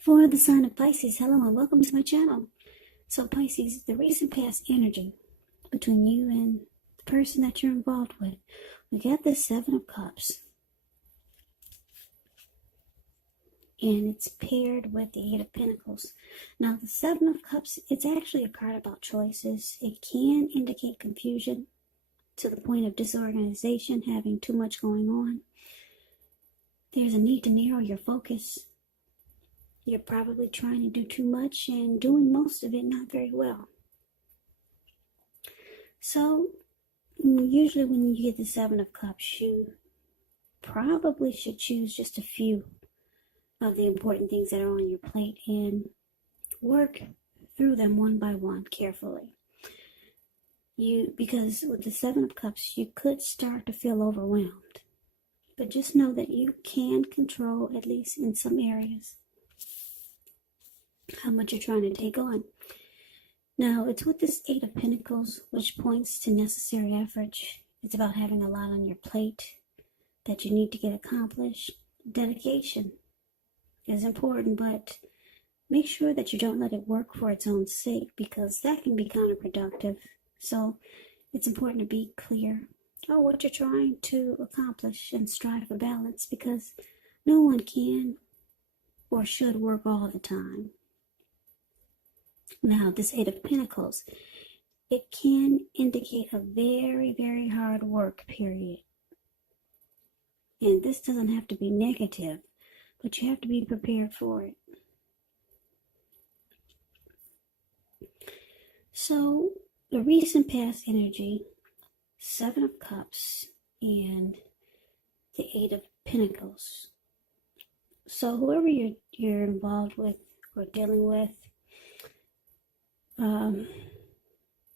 For the sign of Pisces, hello and welcome to my channel. So Pisces, the recent past energy between you and the person that you're involved with. We got the Seven of Cups. And it's paired with the Eight of Pentacles. Now the Seven of Cups, it's actually a card about choices. It can indicate confusion to the point of disorganization, having too much going on. There's a need to narrow your focus. You're probably trying to do too much and doing most of it not very well. So, usually when you get the Seven of Cups, you probably should choose just a few of the important things that are on your plate and work through them one by one carefully. Because with the Seven of Cups, you could start to feel overwhelmed. But just know that you can control, at least in some areas, how much you're trying to take on. Now, it's with this Eight of Pentacles, which points to necessary effort. It's about having a lot on your plate that you need to get accomplished. Dedication is important, but make sure that you don't let it work for its own sake, because that can be counterproductive. So it's important to be clear on what you're trying to accomplish and strive for balance, because no one can or should work all the time. Now, this Eight of Pentacles, it can indicate a very, very hard work period. And this doesn't have to be negative, but you have to be prepared for it. So, the recent past energy, Seven of Cups, and the Eight of Pentacles. So, whoever you're involved with or dealing with,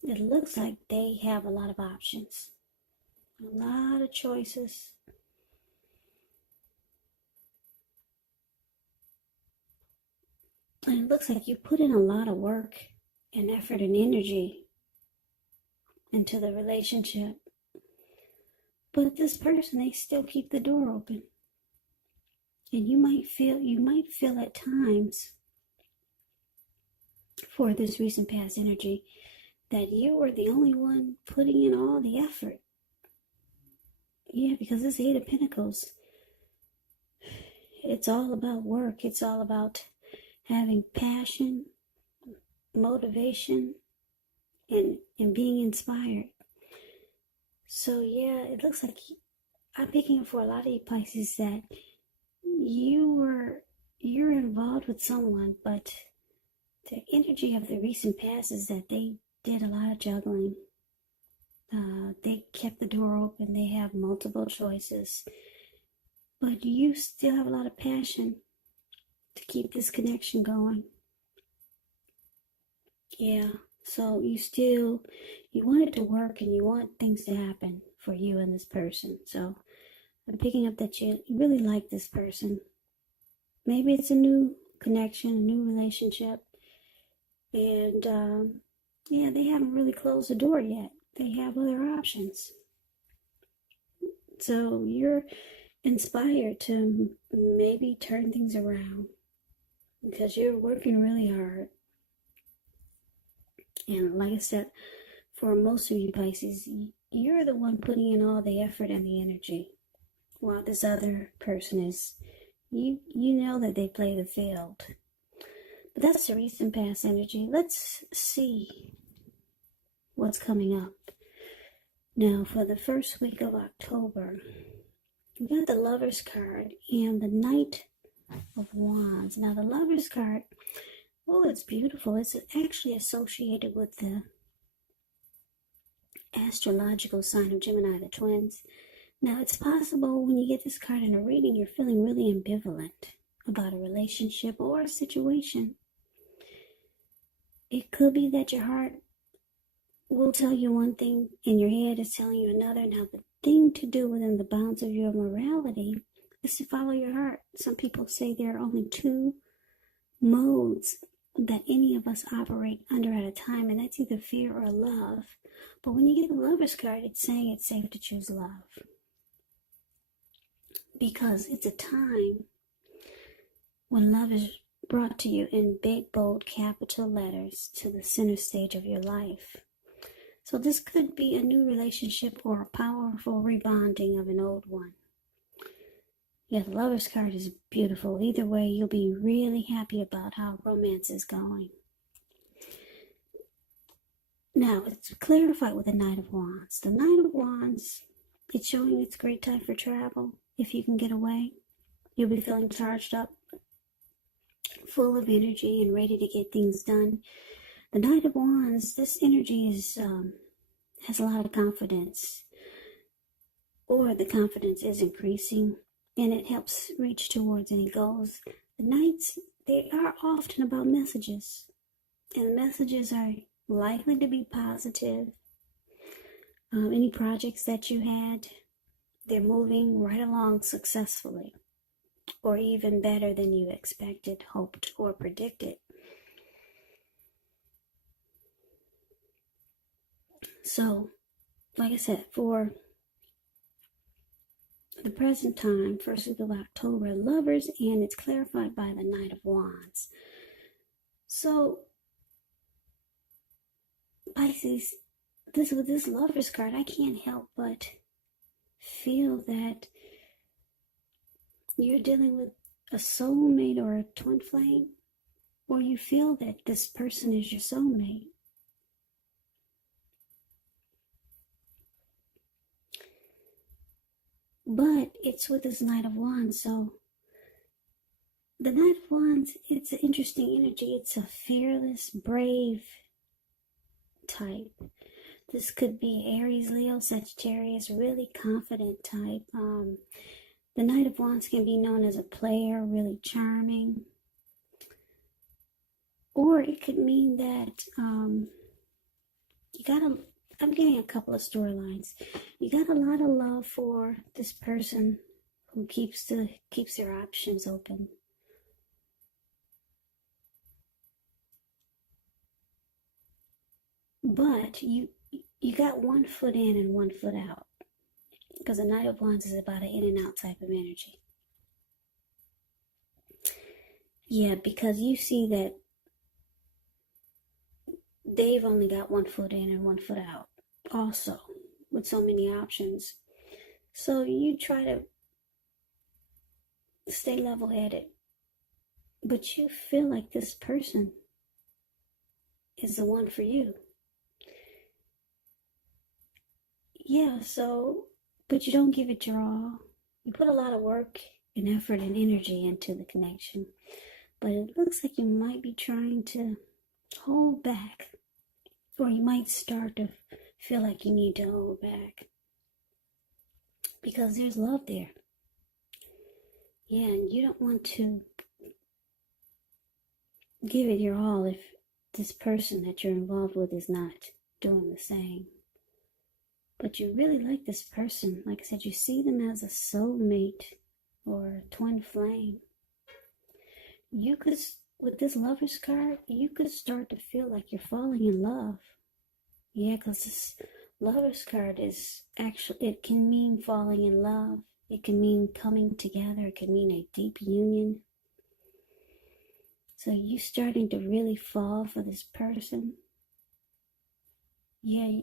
it looks like they have a lot of options, a lot of choices. And it looks like you put in a lot of work and effort and energy into the relationship. But this person, they still keep the door open. And you might feel at times, for this recent past energy, that you are the only one putting in all the effort. Yeah, because this Eight of Pentacles, it's all about work. It's all about having passion, motivation, and being inspired. So yeah, it looks like I'm picking up for a lot of you Pisces that you're involved with someone, but the energy of the recent past is that they did a lot of juggling. They kept the door open. They have multiple choices. But you still have a lot of passion to keep this connection going. Yeah, so you want it to work and you want things to happen for you and this person. So I'm picking up that you really like this person. Maybe it's a new connection, a new relationship. And yeah, they haven't really closed the door yet. They have other options. So you're inspired to maybe turn things around because you're working really hard. And like I said, for most of you Pisces, you're the one putting in all the effort and the energy, while this other person is, you know that they play the field. But that's the recent past energy. Let's see what's coming up. Now, for the first week of October, we got the Lover's card and the Knight of Wands. Now, the Lover's card, oh, it's beautiful. It's actually associated with the astrological sign of Gemini, the twins. Now, it's possible when you get this card in a reading, you're feeling really ambivalent about a relationship or a situation. It could be that your heart will tell you one thing and your head is telling you another. Now, the thing to do within the bounds of your morality is to follow your heart. Some people say there are only two modes that any of us operate under at a time, and that's either fear or love. But when you get the Lover's card, it's saying it's safe to choose love, because it's a time when love is brought to you in big, bold, capital letters to the center stage of your life. So this could be a new relationship or a powerful rebonding of an old one. Yeah, the Lover's card is beautiful. Either way, you'll be really happy about how romance is going. Now, it's clarified with the Knight of Wands. The Knight of Wands, it's showing it's a great time for travel. If you can get away, you'll be feeling charged up, full of energy and ready to get things done. The Knight of Wands, this energy is has a lot of confidence, or the confidence is increasing, and it helps reach towards any goals. The Knights, they are often about messages, and the messages are likely to be positive. Any projects that you had, they're moving right along successfully, or even better than you expected, hoped, or predicted. So, like I said, for the present time, 1st week of October, Lovers, and it's clarified by the Knight of Wands. So, Pisces, with this Lovers card, I can't help but feel that you're dealing with a soulmate or a twin flame, or you feel that this person is your soulmate. But it's with this Knight of Wands, so the Knight of Wands, it's an interesting energy. It's a fearless, brave type. This could be Aries, Leo, Sagittarius, really confident type. The Knight of Wands can be known as a player, really charming. Or it could mean that I'm getting a couple of storylines. You got a lot of love for this person who keeps their options open. But you got one foot in and one foot out. Because the Knight of Wands is about an in and out type of energy. Yeah, because you see that they've only got one foot in and one foot out. Also, with so many options. So you try to stay level-headed. But you feel like this person is the one for you. Yeah, so, but you don't give it your all. You put a lot of work and effort and energy into the connection. But it looks like you might be trying to hold back. Or you might start to feel like you need to hold back. Because there's love there. Yeah, and you don't want to give it your all if this person that you're involved with is not doing the same. But you really like this person. Like I said, you see them as a soulmate or a twin flame. You could, with this Lover's card, you could start to feel like you're falling in love. Yeah, because this Lover's card is actually, it can mean falling in love. It can mean coming together. It can mean a deep union. So you starting to really fall for this person. Yeah,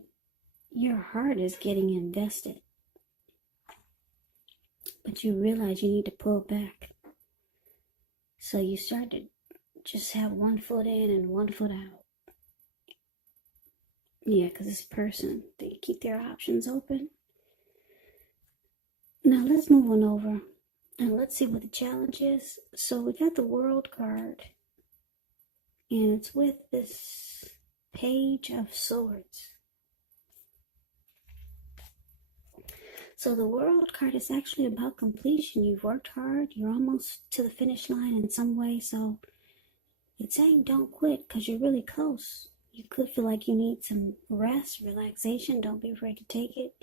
your heart is getting invested. But you realize you need to pull back. So you start to just have one foot in and one foot out. Yeah, because this person, they keep their options open. Now let's move on over and let's see what the challenge is. So we got the World card. And it's with this Page of Swords. So the World card is actually about completion. You've worked hard. You're almost to the finish line in some way. So it's saying don't quit because you're really close. You could feel like you need some rest, relaxation. Don't be afraid to take it.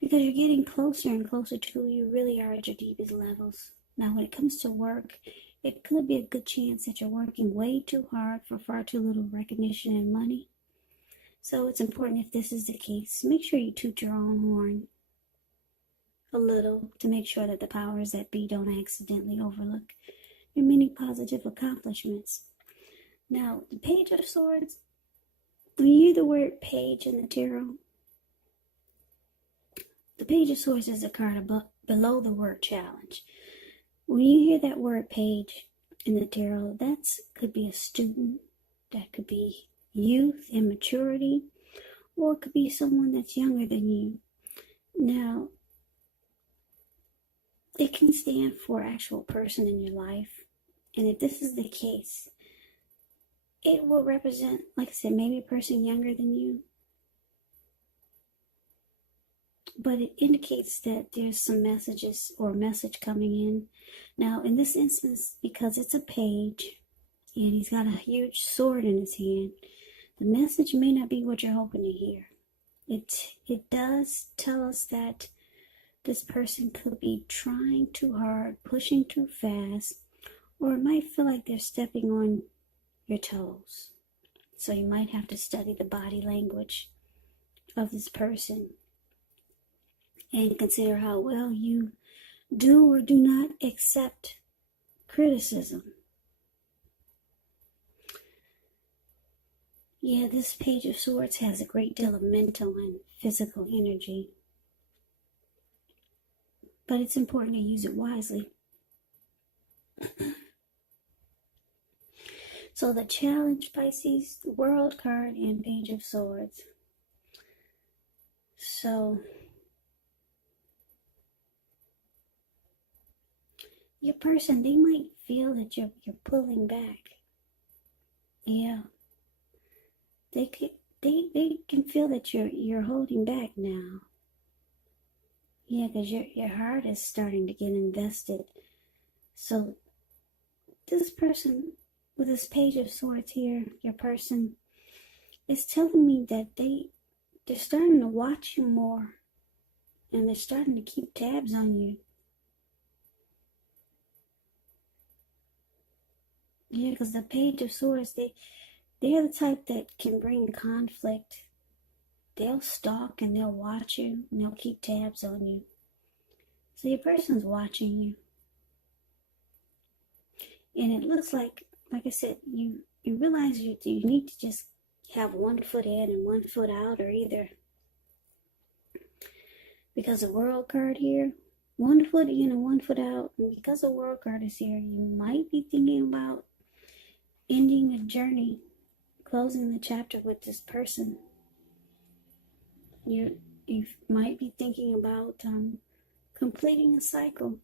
Because you're getting closer and closer to who you really are at your deepest levels. Now when it comes to work, it could be a good chance that you're working way too hard for far too little recognition and money. So it's important, if this is the case, make sure you toot your own horn a little to make sure that the powers that be don't accidentally overlook and many positive accomplishments. Now, the Page of Swords, when you hear the word page in the tarot, the Page of Swords is a card above, below the word challenge. When you hear that word page in the tarot, that could be a student, that could be youth, immaturity, or it could be someone that's younger than you. Now, it can stand for an actual person in your life. And if this is the case, it will represent, like I said, maybe a person younger than you. But it indicates that there's some messages or message coming in. Now, in this instance, because it's a page and he's got a huge sword in his hand, the message may not be what you're hoping to hear. It does tell us that this person could be trying too hard, pushing too fast, or it might feel like they're stepping on your toes. So you might have to study the body language of this person and consider how well you do or do not accept criticism. Yeah, this Page of Swords has a great deal of mental and physical energy, but it's important to use it wisely. So the challenge, Pisces, the World card, and Page of Swords. So your person, they might feel that you're pulling back. Yeah. They can feel that you're holding back now. Yeah, because your heart is starting to get invested. So this person with this Page of Swords here, your person, is telling me that they're starting to watch you more, and they're starting to keep tabs on you. Yeah, because the Page of Swords, they're the type that can bring conflict. They'll stalk and they'll watch you and they'll keep tabs on you. So your person's watching you. And it looks like I said, you realize you need to just have 1 foot in and 1 foot out, or either, because the World card here, 1 foot in and 1 foot out, and because the World card is here, you might be thinking about ending a journey, closing the chapter with this person. You might be thinking about completing a cycle.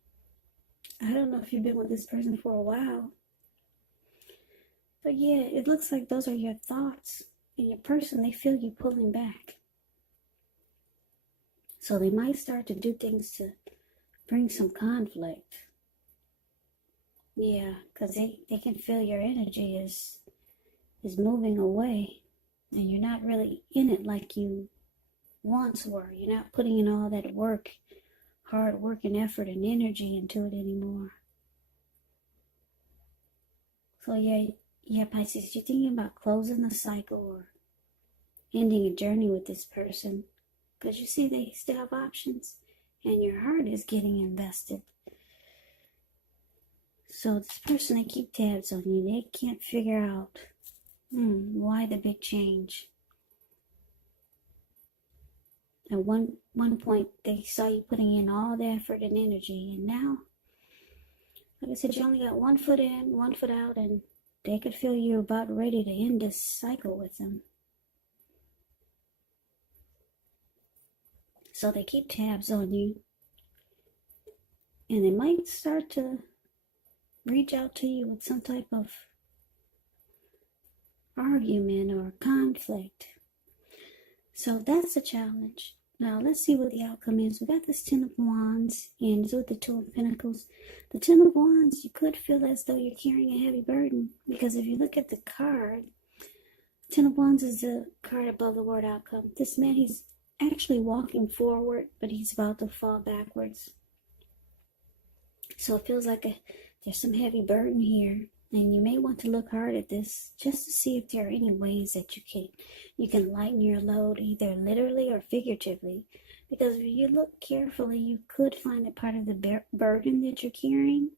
I don't know if you've been with this person for a while, but yeah, it looks like those are your thoughts. And your person, they feel you pulling back. So they might start to do things to bring some conflict. Yeah, because they can feel your energy is moving away, and you're not really in it like you once were. You're not putting in all that work, hard work and effort and energy into it anymore. So yeah, Pisces, you're thinking about closing the cycle or ending a journey with this person, because you see they still have options, and your heart is getting invested. So this person, they keep tabs on you. They can't figure out why the big change. At one point, they saw you putting in all the effort and energy, and now, like I said, you only got 1 foot in, 1 foot out, and they could feel you're about ready to end this cycle with them. So they keep tabs on you, and they might start to reach out to you with some type of argument or conflict. So that's a challenge. Now let's see what the outcome is. We got this 10 of Wands, and it's with the 2 of Pentacles. The 10 of Wands, you could feel as though you're carrying a heavy burden, because if you look at the card, 10 of Wands is the card above the word outcome. This man, he's actually walking forward, but he's about to fall backwards. So it feels like there's some heavy burden here, and you may want to look hard at this just to see if there are any ways that you can lighten your load, either literally or figuratively. Because if you look carefully, you could find that part of the burden that you're carrying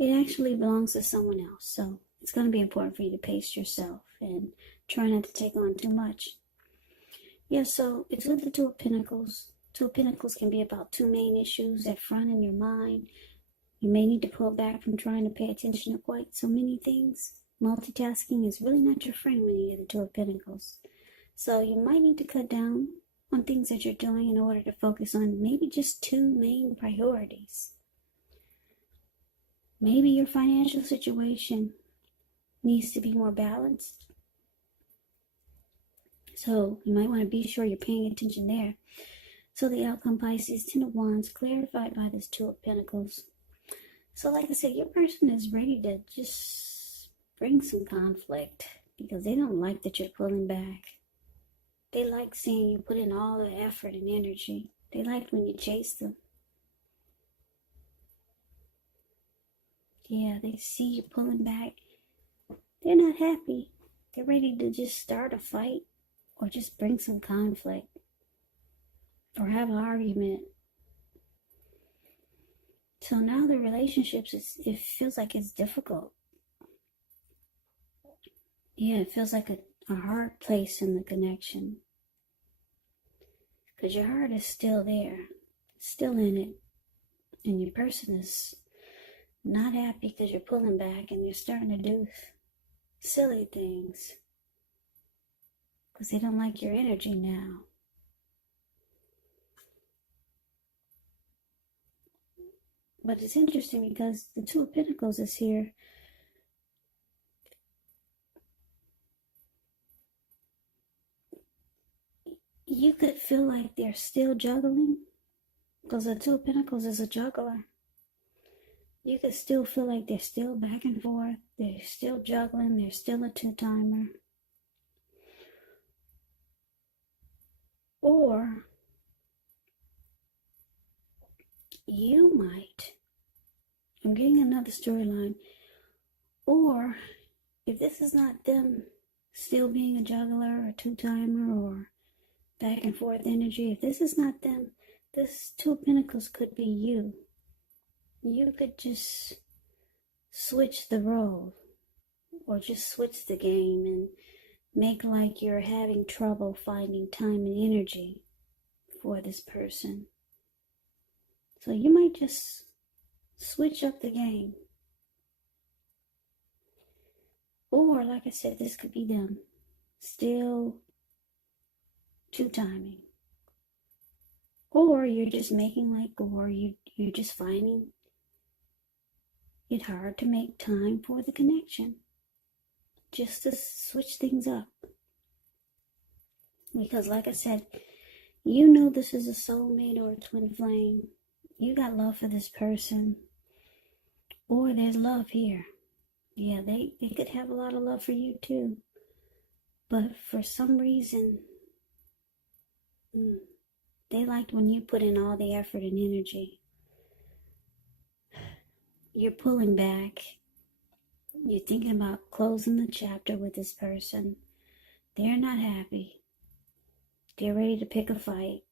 it actually belongs to someone else. So it's going to be important for you to pace yourself and try not to take on too much. Yeah, so it's with the Two of Pentacles. Two of Pentacles can be about two main issues at front in your mind. You may need to pull back from trying to pay attention to quite so many things. Multitasking is really not your friend when you get the Two of Pentacles. So you might need to cut down on things that you're doing in order to focus on maybe just two main priorities. Maybe your financial situation needs to be more balanced. So you might want to be sure you're paying attention there. So the outcome, Pisces, Ten of Wands, clarified by this Two of Pentacles. So like I said, your person is ready to just bring some conflict because they don't like that you're pulling back. They like seeing you put in all the effort and energy. They like when you chase them. Yeah, they see you pulling back. They're not happy. They're ready to just start a fight or just bring some conflict or have an argument. So now the relationships, it feels like it's difficult. Yeah, it feels like a hard place in the connection. Because your heart is still there, still in it. And your person is not happy because you're pulling back and you're starting to do silly things. Because they don't like your energy now. But it's interesting because the Two of Pentacles is here. You could feel like they're still juggling. Because the Two of Pentacles is a juggler. You could still feel like they're still back and forth. They're still juggling. They're still a two-timer. Or you might, I'm getting another storyline, or if this is not them still being a juggler or two-timer or back and forth energy, if this is not them, this Two of Pentacles could be you. You could just switch the role or just switch the game and make like you're having trouble finding time and energy for this person. So you might just switch up the game. Or, like I said, this could be them still two-timing. Or you're just making like, or you're just finding it hard to make time for the connection. Just to switch things up. Because like I said, you know this is a soulmate or a twin flame. You got love for this person. Or there's love here. Yeah, they could have a lot of love for you too. But for some reason, they liked when you put in all the effort and energy. You're pulling back. You're thinking about closing the chapter with this person. They're not happy. They're ready to pick a fight.